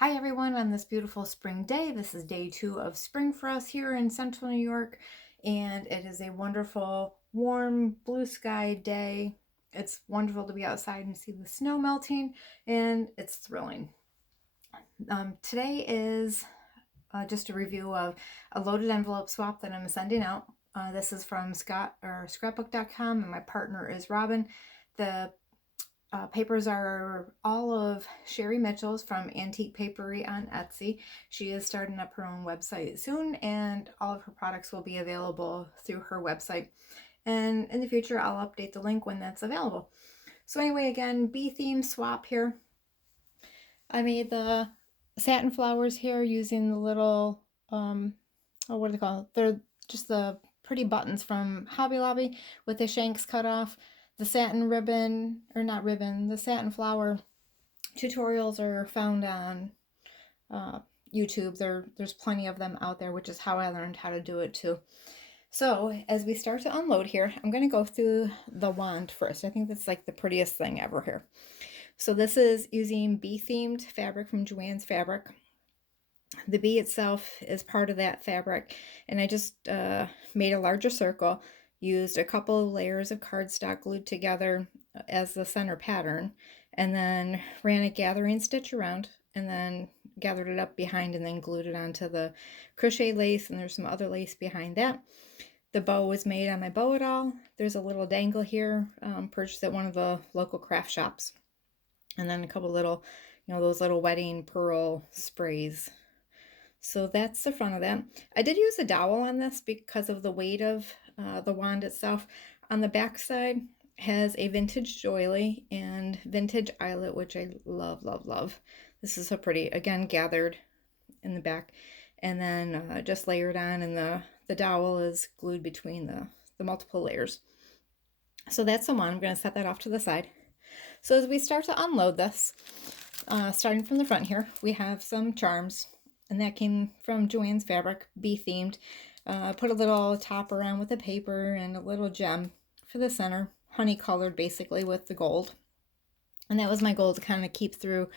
Hi everyone, on this beautiful spring day. This is day 2 of spring for us here in central New York, and it is a wonderful, warm, blue sky day. It's wonderful to be outside and see the snow melting, and it's thrilling. Today is just a review of a loaded envelope swap that I'm sending out. This is from scrapbook.com, and my partner is Robin. The papers are all of Sherri Mitchell's from Antique Paperie on Etsy. She is starting up her own website soon, and all of her products will be available through her website. And in the future, I'll update the link when that's available. So anyway, again, bee theme swap here. I made the satin flowers here using the little, what do they call it? They're just the pretty buttons from Hobby Lobby with the shanks cut off. The satin ribbon, or not ribbon, the satin flower tutorials are found on YouTube. There's plenty of them out there, which is how I learned how to do it too. So as we start to unload here, I'm going to go through the wand first. I think that's like the prettiest thing ever here. So this is using bee-themed fabric from JoAnns fabric. The bee itself is part of that fabric, and I just made a larger circle, used a couple of layers of cardstock glued together as the center pattern, and then ran a gathering stitch around, and then gathered it up behind, and then glued it onto the crochet lace, and there's some other lace behind that. The bow was made on my bow it all. There's a little dangle here, purchased at one of the local craft shops. And then a couple little, those little wedding pearl sprays. So that's the front of that. I did use a dowel on this because of the weight of the wand itself. On the back side has a vintage doily and vintage eyelet, which I love, love, love. This is so pretty. Again, gathered in the back. And then just layered on, and the dowel is glued between the multiple layers. So that's the one. I'm going to set that off to the side. So as we start to unload this, starting from the front here, we have some charms, and that came from JoAnns fabric, bee themed. Put a little top around with the paper and a little gem for the center, honey colored basically with the gold. And that was my goal to kind of keep through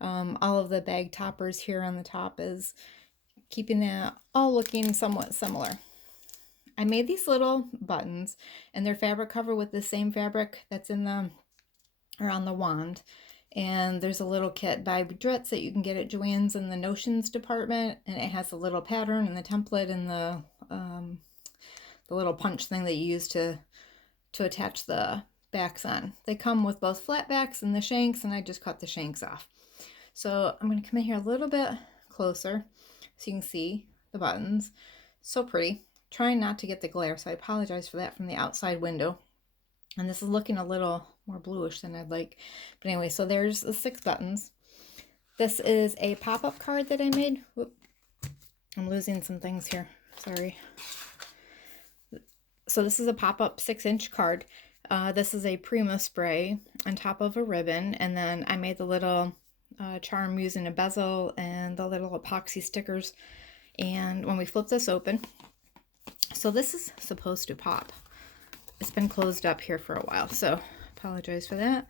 all of the bag toppers here on the top, is keeping that all looking somewhat similar. I made these little buttons, and they're fabric covered with the same fabric that's in the on the wand, and there's a little kit by Dritz that you can get at JoAnns in the notions department, and it has a little pattern and the template and the little punch thing that you use to attach the backs on. They come with both flat backs and the shanks, and I just cut the shanks off. So I'm going to come in here a little bit closer so you can see the buttons. So pretty. Trying not to get the glare, so I apologize for that from the outside window. And this is looking a little more bluish than I'd like. But anyway, so there's the 6 buttons. This is a pop-up card that I made. Whoop. I'm losing some things here. Sorry. So this is a pop-up 6-inch card. This is a Prima spray on top of a ribbon. And then I made the little charm using a bezel and the little epoxy stickers. And when we flip this open, so this is supposed to pop. It's been closed up here for a while, so apologize for that.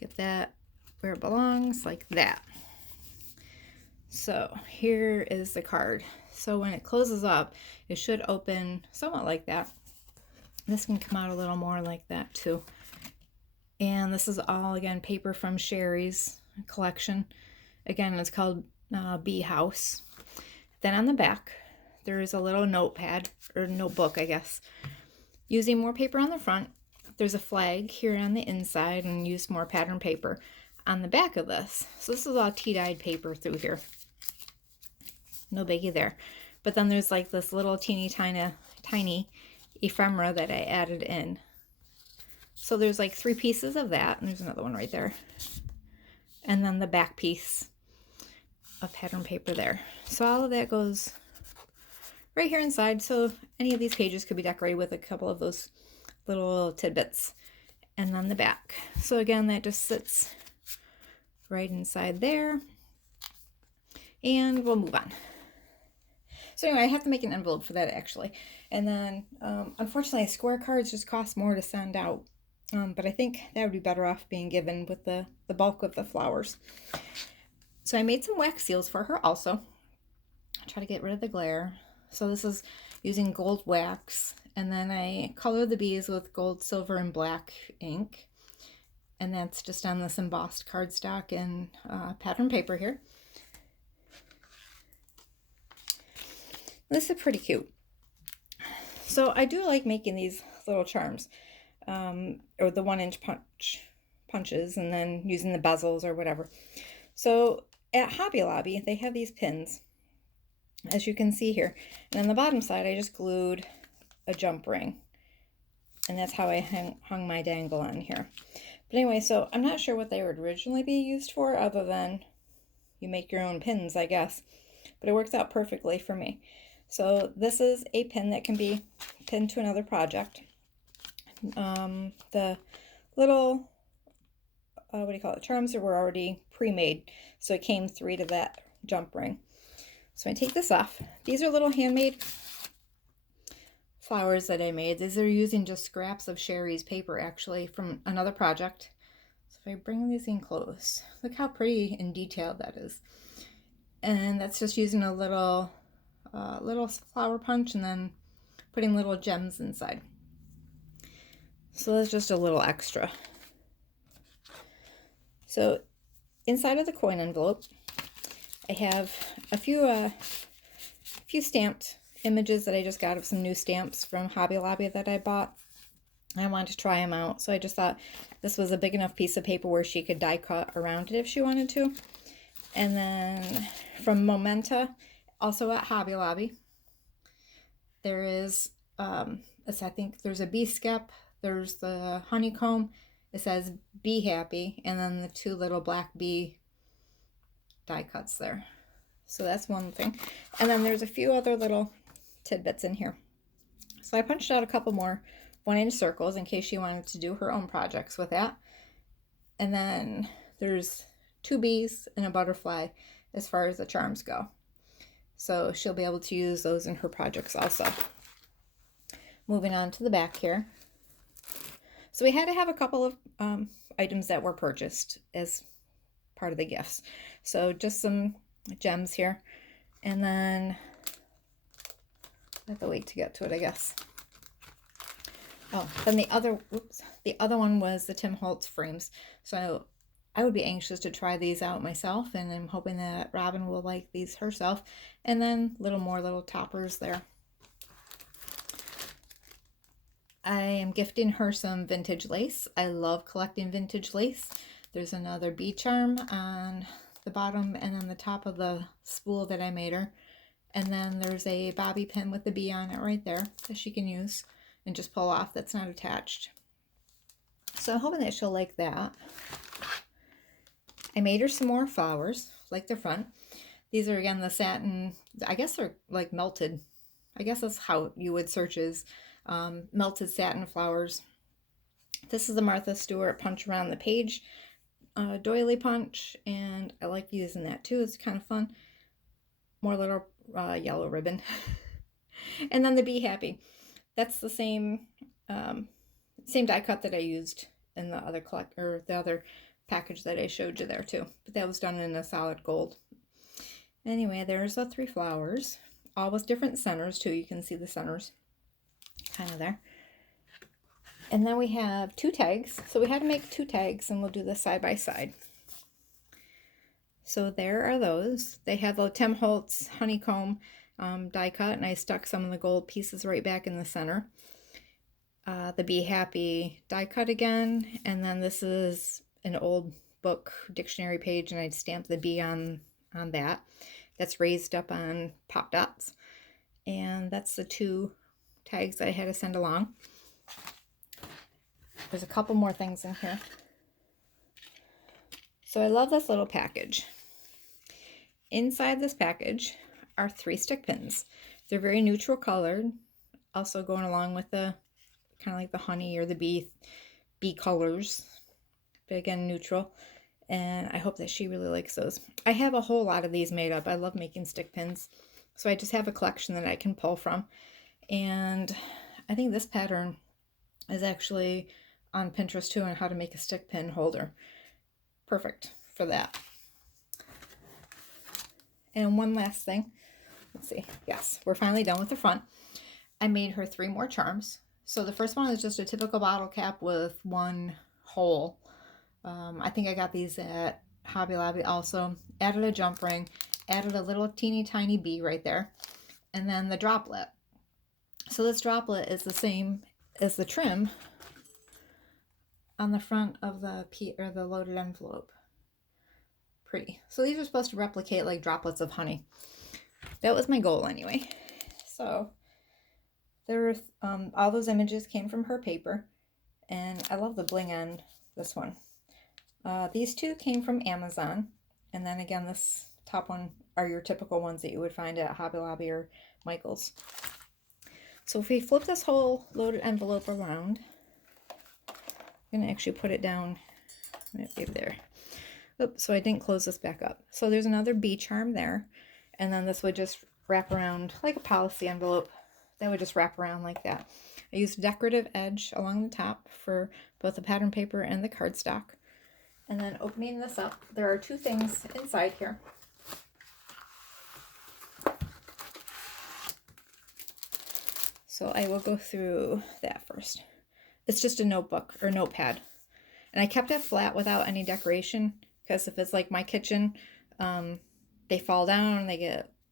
Get that where it belongs, like that. So here is the card. So when it closes up, it should open somewhat like that. This can come out a little more like that too. And this is all, again, paper from Sherri's collection. Again, it's called Bee House. Then on the back, there is a little notepad, or notebook, I guess. Using more paper on the front, there's a flag here on the inside, and use more pattern paper on the back of this. So this is all tea-dyed paper through here. No biggie there. But then there's like this little teeny tiny ephemera that I added in. So there's like 3 pieces of that, and there's another one right there. And then the back piece of pattern paper there. So all of that goes right here inside, so any of these pages could be decorated with a couple of those little tidbits. And then the back. So again, that just sits right inside there. And we'll move on. So anyway, I have to make an envelope for that actually. And then, unfortunately, square cards just cost more to send out. But I think that would be better off being given with the bulk of the flowers. So I made some wax seals for her also. Try to get rid of the glare. So this is using gold wax, and then I color the bees with gold, silver, and black ink. And that's just on this embossed cardstock and pattern paper here. This is pretty cute. So I do like making these little charms, or the 1-inch punches, and then using the bezels or whatever. So at Hobby Lobby, they have these pins, as you can see here. And on the bottom side, I just glued a jump ring. And that's how I hung my dangle on here. But anyway, so I'm not sure what they would originally be used for, other than you make your own pins, I guess. But it works out perfectly for me. So this is a pin that can be pinned to another project. The little, what do you call it, charms that were already pre-made. So it came 3 to that jump ring. So I take this off. These are little handmade flowers that I made. These are using just scraps of Sherri's paper, actually, from another project. So if I bring these in close, look how pretty and detailed that is. And that's just using a little flower punch and then putting little gems inside. So that's just a little extra. So inside of the coin envelope, I have a few stamped images that I just got of some new stamps from Hobby Lobby that I bought. I wanted to try them out, so I just thought this was a big enough piece of paper where she could die cut around it if she wanted to. And then from Momenta, also at Hobby Lobby, there is, I think there's a bee skep, there's the honeycomb, it says Be Happy, and then the 2 little black bee die cuts there. So that's one thing. And then there's a few other little tidbits in here. So I punched out a couple more 1-inch circles in case she wanted to do her own projects with that. And then there's 2 bees and a butterfly as far as the charms go. So she'll be able to use those in her projects also. Moving on to the back here. So we had to have a couple of items that were purchased as part of the gifts. So just some gems here. And then I have to wait to get to it, I guess. Oh, then the other one was the Holtz Frames. So I would be anxious to try these out myself, and I'm hoping that Robin will like these herself. And then little toppers there. I am gifting her some vintage lace. I love collecting vintage lace. There's another bee charm on the bottom and then the top of the spool that I made her. And then there's a bobby pin with the bee on it right there that she can use and just pull off, that's not attached. So I'm hoping that she'll like that. I made her some more flowers, like the front. These are, again, the satin, I guess they're like melted. I guess that's how you would search is melted satin flowers. This is the Martha Stewart punch around the page doily punch, and I like using that too. It's kind of fun. More little yellow ribbon. And then the Be Happy. That's the same die cut that I used in the other package that I showed you there too. But that was done in a solid gold. Anyway, there's the 3 flowers, all with different centers too. You can see the centers kind of there. And then we have 2 tags. So we had to make 2 tags, and we'll do this side by side. So there are those. They have the Tim Holtz honeycomb die cut, and I stuck some of the gold pieces right back in the center. The Be Happy die cut again, and then this is an old book dictionary page, and I stamped the bee on that. That's raised up on pop dots, and that's the 2 tags I had to send along. There's a couple more things in here. So I love this little package. Inside this package are 3 stick pins. They're very neutral colored, also going along with the kind of like the honey or the bee colors, but again neutral. And I hope that she really likes those. I have a whole lot of these made up. I love making stick pins, so I just have a collection that I can pull from. And I think this pattern is actually on Pinterest too, on how to make a stick pin holder. Perfect for that. And one last thing. Let's see. Yes, we're finally done with the front. I made her 3 more charms. So the first one is just a typical bottle cap with 1 hole. I think I got these at Hobby Lobby also. Added a jump ring, added a little teeny tiny bee right there, and then the droplet. So this droplet is the same as the trim on the front of the loaded envelope. Pretty. So these are supposed to replicate like droplets of honey. That was my goal anyway. So there were all those images came from her paper, and I love the bling on this one. These 2 came from Amazon, and then again this top one are your typical ones that you would find at Hobby Lobby or Michael's. So if we flip this whole loaded envelope around, I'm going to actually put it down maybe there. Oops, so I didn't close this back up. So there's another bee charm there, and then this would just wrap around like a policy envelope. That would just wrap around like that. I used decorative edge along the top for both the pattern paper and the cardstock. And then opening this up, there are 2 things inside here. So I will go through that first. It's just a notebook or notepad. And I kept it flat without any decoration, because if it's like my kitchen, they fall down,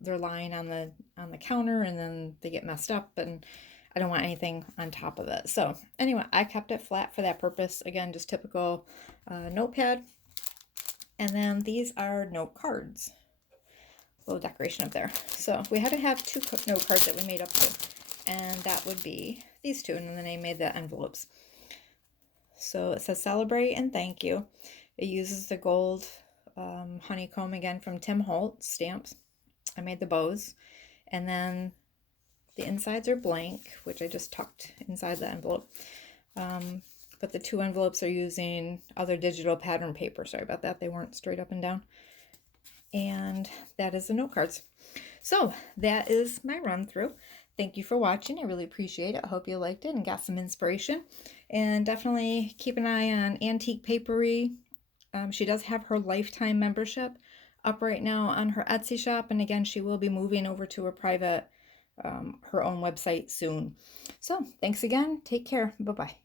they're lying on the counter, and then they get messed up, and I don't want anything on top of it. So anyway, I kept it flat for that purpose. Again, just typical notepad. And then these are note cards. A little decoration up there. So we had to have 2 note cards that we made up to, and that would be these 2, and then I made the envelopes. So it says celebrate and thank you. It uses the gold honeycomb again from Tim Holtz stamps. I made the bows, and then the insides are blank, which I just tucked inside the envelope. But the 2 envelopes are using other digital pattern paper. Sorry about that. They weren't straight up and down. And that is the note cards. So that is my run through. Thank you for watching. I really appreciate it. I hope you liked it and got some inspiration. And definitely keep an eye on Antique Paperie. She does have her lifetime membership up right now on her Etsy shop. And again, she will be moving over to a private, her own website soon. So thanks again. Take care. Bye-bye.